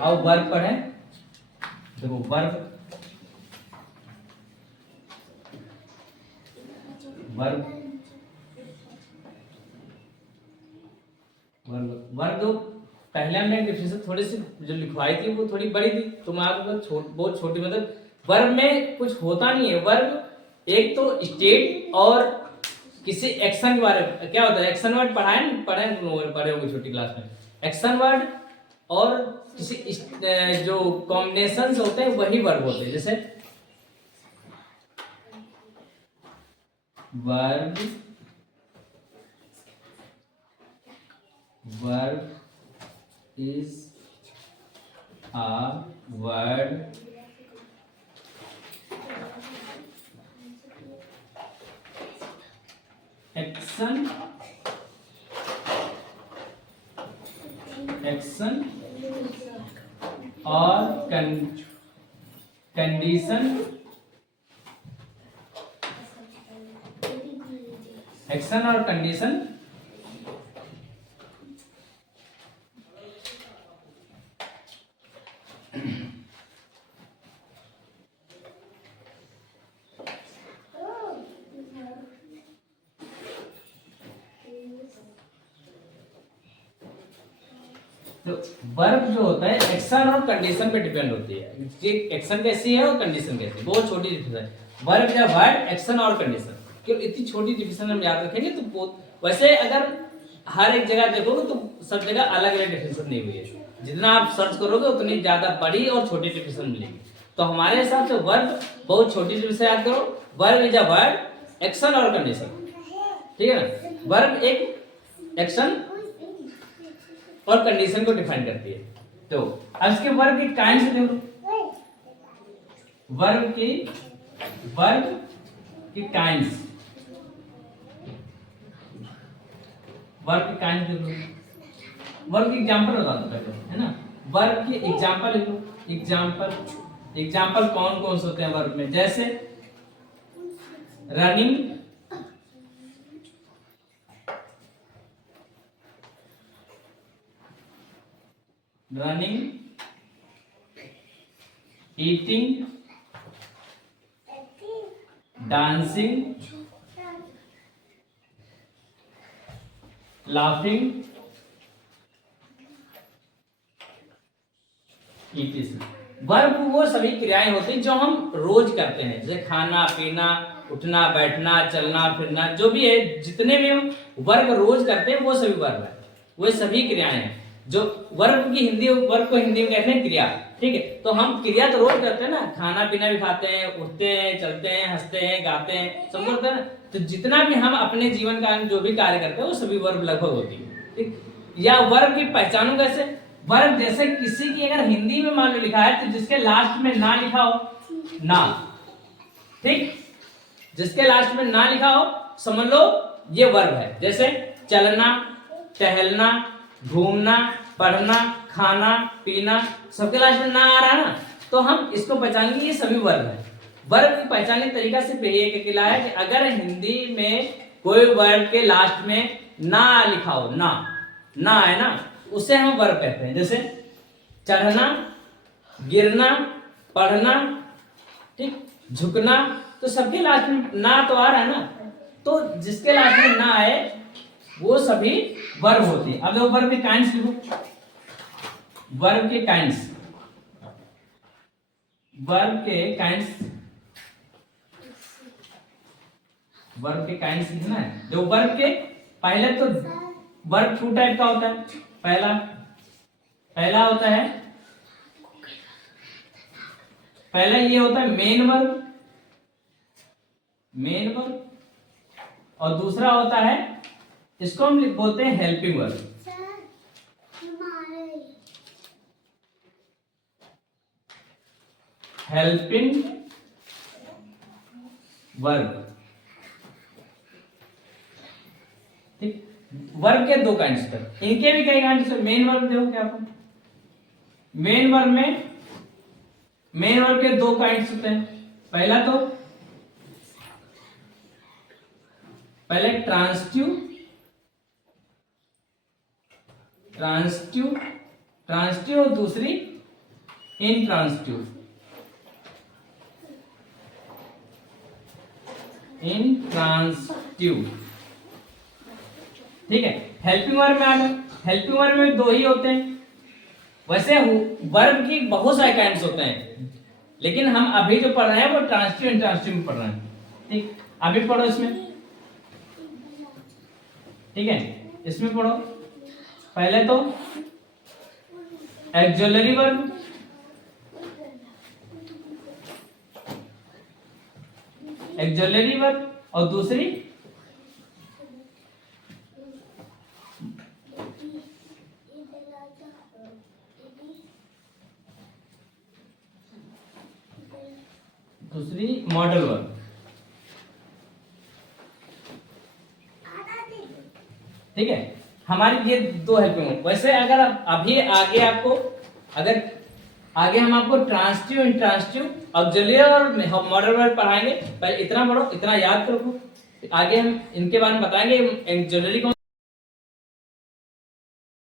आओ वर्ब पढ़ें। देखो वर्ब, वर्ब वर्ब वर्ब दो। पहले हमने डेफिनेशन थोड़ी सी जो लिखवाई थी वो थोड़ी बड़ी थी, तो मैं आपको बहुत छोटी, मतलब वर्ब में कुछ होता नहीं है। वर्ब एक तो स्टेट और किसी एक्शन के बारे में, क्या होता है एक्शन वर्ड पढ़े होंगे छोटी क्लास में। एक्शन वर्ड और किसी जो कॉम्बिनेशंस होते हैं वही वर्ब होते हैं। जैसे verb, verb is a word action और कंडीशन, एक्शन और कंडीशन तो वर्ब जो होता है एक्शन और कंडीशन पे डिपेंड होती है कि एक्शन कैसी है और कंडीशन कैसी है। बहुत छोटी डिफरेंस है वर्ब या वर्ड, एक्शन और कंडीशन। क्यों इतनी छोटी डिफरेंस हम याद रखेंगे तो बहुत, वैसे अगर हर एक जगह देखोगे तो सब जगह अलग अलग डिफरेंस नहीं हुई है। जितना आप सर्च करोगे उतनी ज्यादा बड़ी और छोटी डिफरेंस मिलेगी। तो हमारे हिसाब से वर्ब बहुत छोटी डिफरेंस याद करो। Verb is a word, action और कंडीशन, ठीक है ना। वर्ब एक एक्शन और कंडीशन को डिफाइन करती है। तो अब इसके वर्ब की काइंड्स देख लो। वर्ब की काइंड्स, वर्ब की काइंड्स देख लो। वर्ब की एग्जांपल बता दो पहले, है ना। वर्ब की एग्जांपल लिख लो। एग्जांपल कौन कौन से होते हैं वर्ब में, जैसे running, eating, dancing, laughing, eating. Verb वो सभी क्रियाएं होती हैं जो हम रोज करते हैं, जैसे खाना पीना, उठना बैठना, चलना फिरना, जो भी है जितने भी हम वर्ब रोज करते हैं वो सभी वर्ब है, वो सभी क्रियाएं हैं। जो वर्ब को हिंदी में कहते हैं क्रिया, ठीक है। तो हम क्रिया तो रोज करते हैं ना, खाना पीना भी खाते हैं, उठते हैं, चलते हैं, हंसते हैं, गाते हैं, सब करते हैं। तो जितना भी हम अपने जीवन का जो भी कार्य करते हैं वो सभी वर्ब लगभग होती है, ठीक। या वर्ब की पहचानो कैसे, वर्ब जैसे किसी की अगर हिंदी में मान लो लिखा है तो जिसके लास्ट में ना लिखा हो, ना, ठीक, जिसके लास्ट में ना लिखा हो समझ लो ये वर्ब है। जैसे चलना, टहलना, घूमना, पढ़ना, खाना पीना, सबके लास्ट में ना आ रहा है ना, तो हम इसको पहचानेंगे ये सभी वर्ब है। वर्ब की पहचानने का तरीका सिर्फ यही एक अकेला है कि अगर हिंदी में कोई वर्ब के लास्ट में ना लिखा हो, ना है ना, उसे हम वर्ब कहते हैं। जैसे चढ़ना, गिरना, पढ़ना, ठीक, झुकना, तो सबके लास्ट में ना तो आ रहा है ना, तो जिसके लास्ट में ना आए वो सभी वर्ब होती है। अब देखो वर्ब के काइंड्स लिखो। वर्ब के काइंड्स लिखना है। देखो वर्ब के पहले तो वर्ब टू टाइप का होता है। पहला होता है, पहला ये होता है मेन वर्ब, और दूसरा होता है, इसको हम बोलते हैं हेल्पिंग वर्ब। हेल्पिंग वर्ब, ठीक। वर्ब के दो काइंड्स पर, इनके भी कई काइंड्स है। मेन वर्ब देखो क्या आपको, मेन वर्ब के दो काइंड्स होते हैं। पहले ट्रांसिटिव और दूसरी इंट्रांसिटिव, इंट्रांसिटिव, ठीक है। हेल्पिंग वर्ब में आ गए। हेल्पिंग वर्ब में दो ही होते हैं। वैसे वर्ब की बहुत सारे काइंड्स होते हैं, लेकिन हम अभी जो पढ़ रहे हैं वो ट्रांसिटिव इंट्रांसिटिव में पढ़ रहे हैं, ठीक। अभी पढ़ो इसमें, ठीक है। इसमें पढ़ो पहले तो एक्सिलरी वर्ब, एक्सिलरी वर्ब, और दूसरी मॉडल वर्ब, ठीक है। हमारी ये दो हेल्पिंग वर्ब। वैसे अगर अभी आगे आपको, अगर आगे हम आपको ट्रांसिटिव इंट्रांसिटिव ऑक्सिलरी और मॉडल वर्ब पढ़ाएंगे। पहले इतना पढ़ो, इतना याद रखो, आगे हम इनके बारे में बताएंगे। ऑक्सिलरी